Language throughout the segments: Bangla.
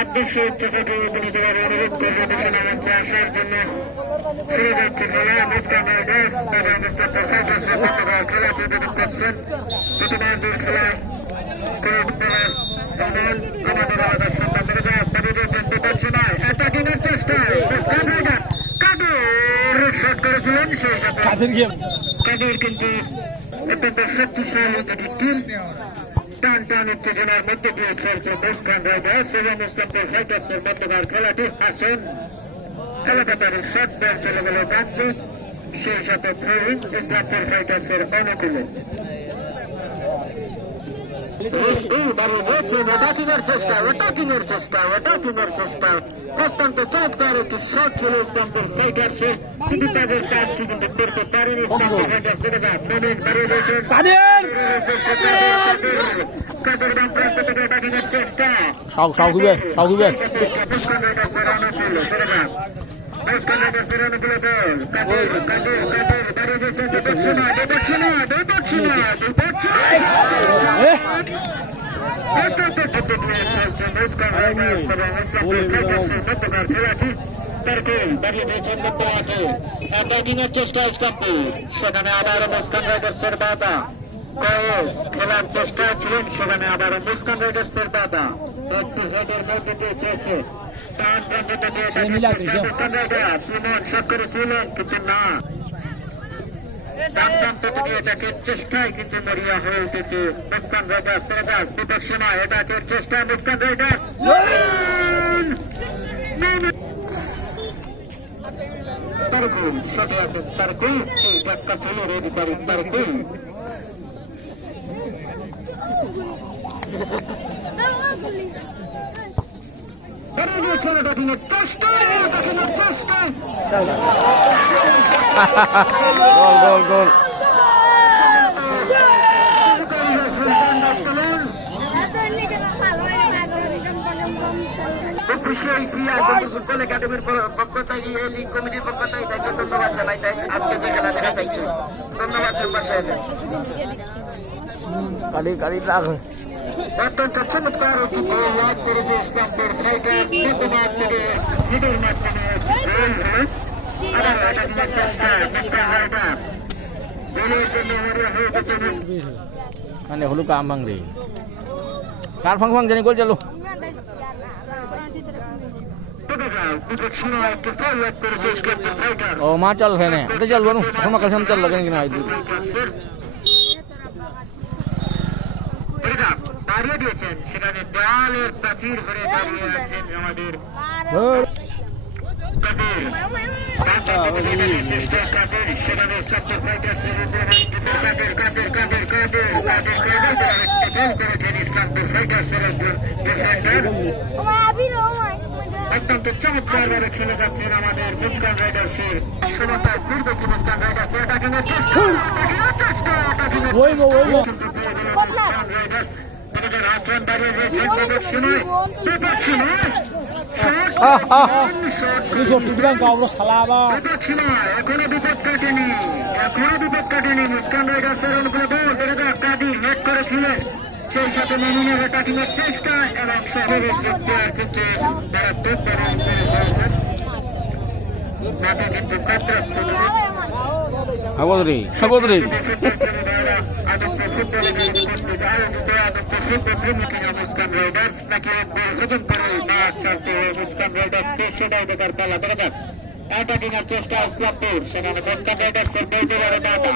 আদর্শ উচ্চ থেকে উপনীত হওয়ার অনুরোধ করলে দেশে নামাচ্ছে আসার জন্য। শুরু যাচ্ছে খেলা। মুস্কান রাইডার্স এবং মুস্তাফা সাইডার্সের বন্ধুরা খেলা উপভোগ করছেন। প্রতিমাদের খেলায় আমাদের আমাদের সামনে মেরে যায় পরিবে জানতে পারছি না। অ্যাটাকিংয়ের চেষ্টায় মুস্কান রাইডার্স কাদের শট করেছিলেন সেই সাথে কাজের গেম? কাদের কিন্তু অত্যন্ত শক্তিশালী দুটি টিম টান টান উত্তেজনার মধ্যে দিয়ে চলছে মুস্কান রাইডার্স এবং মুস্তাফা ফাইটার্সের মধ্যকার খেলাটি আসুন। এলাকাতারের শট বল চলে গেল কান্তি সেই সাথে থ্রোইং ইসলামপুর ফাইটার্সের অনুকূলে অত্যন্ত চমৎকার একটি শট ছিল ইসলামপুর কিন্তু তাদের কাজটি কিন্তু করতে পারেনি ইসলামপুর ফাইটার্স দেখে যাক মোমেন্ট বাড়িয়ে দিয়েছেন কাদের কাদের বাম প্রান্ত থেকে অ্যাটাকিংয়ের চেষ্টা সাউ সাউ দিবে সাউ দিবে মুস্কান রাইডার্সের অনুকূলে দেখে যাক মুস্কান রাইডার্সের অনুকূলে বল কাদের কাদের কাদের বাড়িয়ে দিয়েছেন বিপক্ষী না বিপক্ষী না বিপক্ষী না বিপক্ষী না এ অত্যন্ত যুদ্ধ দিয়ে চলছে মুস্কান রাইডার্স এবং ইসলামপুর ফাইটার্সের মধ্যকার খেলাটি তারকেল দাঁড়িয়ে দিয়েছেন মধ্যমাঠে অ্যাটাকিংয়ের চেষ্টা ইসলামপুর সেখানে আবার মুস্কান রাইডার্সের বাধা কয়েস খেলার চেষ্টা ছিলেন সেখানে আবার মুস্কান রাইডার্সের বাধা আছে, চেষ্টায় কিন্তু মরিয়া হয়ে উঠেছে মুস্কান রাইডার্স রাইডার্স বিপক্ষীমা এটাকে চেষ্টা মুস্কান রাইডার্স তারকুল সাথে আছেন তারকুল সেই ধাক্কা ছিল অধিকারী তারকুল বেরিয়ে গিয়েছিল ব্যাটিংয়ের চেষ্টা ব্যাটিংয়ের চেষ্টা গোল গোল গোল খুব খুশি হয়েছি আইকন ফুটবল একাডেমির পক্ষ থেকে এই লিগ কমিটির পক্ষ থেকে ধন্যবাদ জানাই তাই আজকে যে খেলা দেখা যাইছে ধন্যবাদ অত্যন্ত চমৎকার একটি লাভ করেছে ইসলামপুর ফাইটার্স মধ্যমাঠ থেকে হিডের মাধ্যমে আবার অ্যাটাকিংয়ের চেষ্টা মুস্কান রাইডার্স। গোলের জন্য মরিয়া হয়ে গেছে। মানে হলু কাম ভাঙ রে। কার ফাং ফাং জানি গোল চালু। ও মা চল ফেনে চল বনু। সমা কাল চল লাগেন কিনা আই এটা দিয়েছেন সেখানে দেওয়ালের প্রাচীর ভরে দাঁড়িয়ে আছেন আমাদের অত্যন্ত চমৎকার ভাবে খেলে যাচ্ছেন আমাদের মুস্কান রাইডার্সের সমতা ফিরবে কি মুস্কান রাইডার্স চেষ্টা অ্যাটাকিংয়ের চেষ্টা ওইবো ওইবো কিন্তু রাইডার্স এখনও বিপদ কাটেনি এখনও বিপদ কাটেনি মুস্কান রাইডার্সের অনুকূলে বল যাক কাদি হেড করেছিলেন সেই সাথে মেমিনের চেষ্টা এবং শহরের যাক অ্যাটাকিং এর চেষ্টা ইসলামপুর সেখানে মুস্কান রাইডার্স বলতে পারে বাধা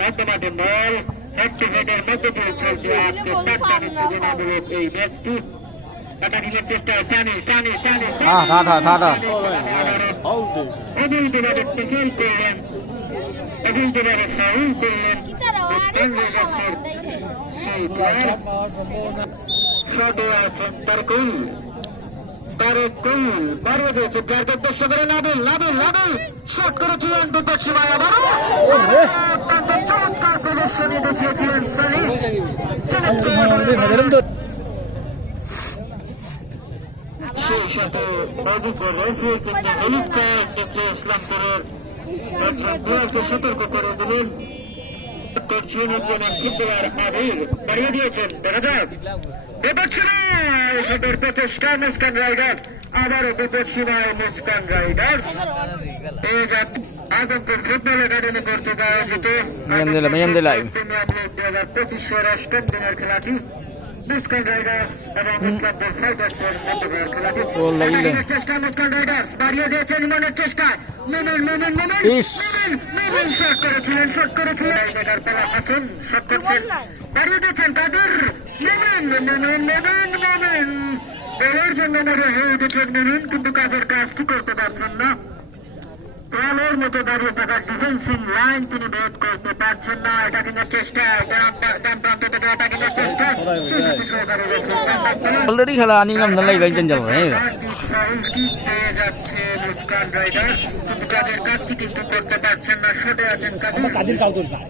মধ্যমাঠে বল হেড টু হেডের মধ্যে দিয়ে চলছে আজকে টাট্টান উত্তেজনামূলক এই ম্যাচটি উদ্দেশ্য করে নাবিল নাবিল নাবিল। শট করেছিলেন বিপদ সীমায় আবার অত্যন্ত চমৎকার প্রদর্শনী দেখিয়েছিলেন সানি চমৎকার সেই সাথে অভিজ্ঞ রেফারি কিন্তু হলুদ কার্ড দেখে ইসলামপুরের একজন প্লেয়ারকে সতর্ক করে দিলেন। করছেন উদ্যমান ফুটবলার আবির বাড়িয়ে দিয়েছেন দেখা বিপদ সীমায় হেডের প্রচেষ্টা মুস্কান রাইডার্স আবারও বিপদ সীমায় মুস্কান রাইডার্স। এই ফুটবল একাডেমি কর্তৃক আয়োজিত মেয়ান দিলা, মেয়ান দিলা। প্রিমিয়ার লিগ দু হাজার পঁচিশের অষ্টম দিনের খেলাটি মুস্কান রাইডার্স এবং খেলাটি চেষ্টা মুস্কান রাইডার্স বাড়িয়ে মোমেন মোমেন। মোমেন মোমেন শট করেছিলেন শট করেছিলেন। রাইডার পালা হাসান শট করছেন। বাড়িয়ে দিয়েছেন কাদের মোমেন মোমেন মোমেন মোমেন বলের জন্য মেরে হয়ে উঠেছেন মোমেন কিন্তু কাদের কাজটি করতে পারছেন না? দলের মতো দাঁড়িয়ে থাকা ডিফেন্সিং লাইন তিনি ভেদ করতে পারছেন না। অ্যাটাকিংয়ের চেষ্টা ডান প্রান্ত থেকে অ্যাটাকিংয়ের চেষ্টা। সুযোগ অলরেডি খেলা আনি নাম দালাই গাইছেন যাব হ্যাঁ। কিক পেয়ে যাচ্ছে মুস্কান রাইডার্স? কিন্তু তাদের কাজটি কিন্তু করতে পারছেন না শটে আছেন কাদের? কাদির কাউদুর ভাই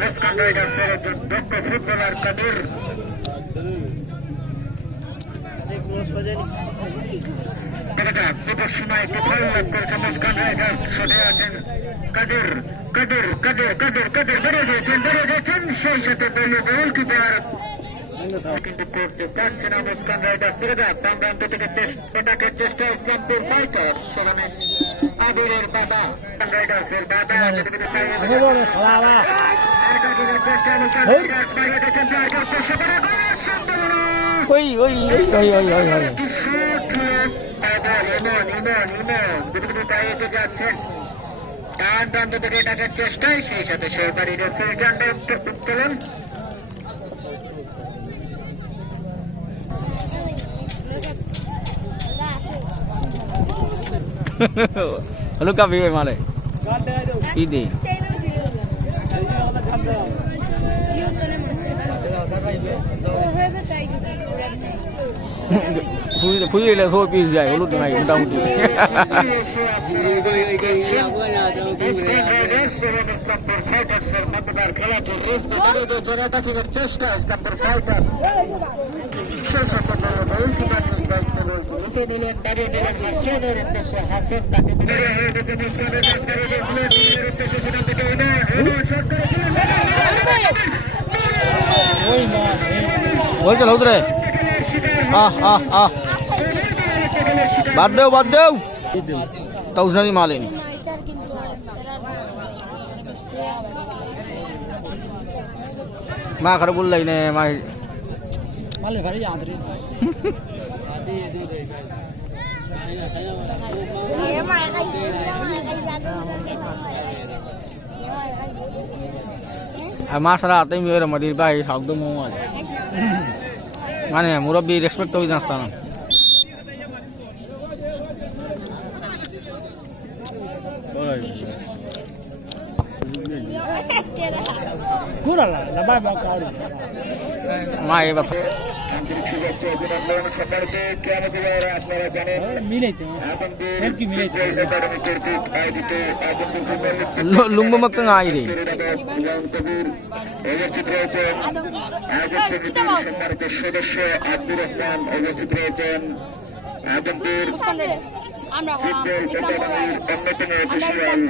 মুস্কান রাইডার্সের একজন দক্ষ ফুটবলার কাদের? দেখা যাক বিপদ সময় লাভ করেছে মুস্কান রাইডার্স শটে আছেন কাদের কাদের কাদের কাদের কাদের বেড়ে দিয়েছেন বেড়ে দিয়েছেন সেই সাথে দলীয় গোলকিপার কিন্তু করতে পারছে না মুস্কান রাইডার্স। দেখা যাক বাম প্রান্ত থেকে চেষ্টা এটাকের চেষ্টা ইসলামপুর ফাইটার সেখানে আবিরের বাবা। রাইডার্সের বাবা ওই ওই ওই ওই ওই ওই ওই একটি শট আবার ইমন ইমন ইমন দুটো পায়ে এগিয়ে যাচ্ছেন ডান প্রান্ত থেকে এটাকে চেষ্টায় সেই সাথে সহকারী রেফারি ডান্ডা উত্তোলন হলো কাবি মালে। কি দি? ফুই ফুই এলে সব পিস যায় হলুদ নাই মোটামুটি এসে আপনারা মুসলিম রাইডার্স এবং ইসলামপুর ফাইটার্সের মধ্যকার খেলাটি রেস বেঁধে দিয়েছেন অ্যাটাকিংয়ের চেষ্টা ওই চল হৌদ রে আহ আহ আহ। বাদ দেও বাদ দেও। তৌসনানি মালেনি মা খারাপ বললাই নে মা মালে ভারি আদরি। মা সারা আতে মেয়ের মাদির ভাই শব্দ মোহাম্মদ মানে মুরব্বী রেসপেক্ট হয়ে জানস্তা মা এ লাবা বা কাউরি। মা এবার আন্তরিক শুভেচ্ছা অভিনন্দন সকলকে কেমন আপনারা জানেন আয়োজিত লুম্ব মত আই রে। ইমাম কবির উপস্থিত রয়েছেন আয়োজক কমিটির সম্মানিত সদস্য আব্দুর রহমান উপস্থিত রয়েছেন আজমপুর আমরা ফুটবল একাডেমির অন্যতম অফিসিয়াল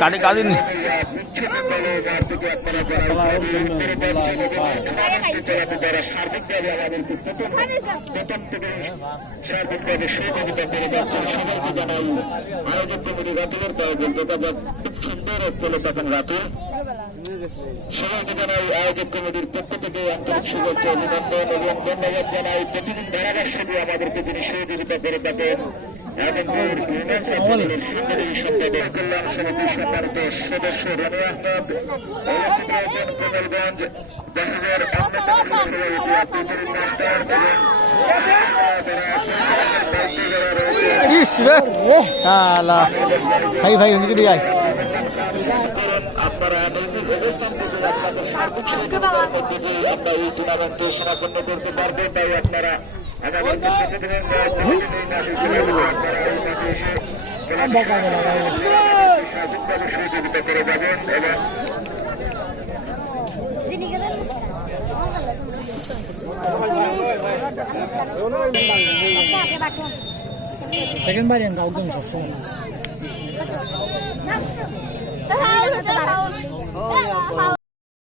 কাটে করে যাচ্ছেন সবাইকে জানাই আয়োজক কমিটির পক্ষ থেকে আন্তরিক প্রতিদিন ধারাভাষ্য দিয়ে আমাদেরকে তিনি সহযোগিতা করে থাকেন। সম্পাদক কল্যাণ সমিতির সম্মানিত সদস্য রনি আহমদ শালা। ভাই ভাই দিয়ে আপনারা আগামী যতদিনের যতদিন এই মাঠে খেলবে আপনারা এই মাঠে এসে সার্বিকভাবে সহযোগিতা করে যাবেন এবং দিদি গেলেন মুস্কান সেকেন্ড বারে কাউদুম সবসময় সাতশো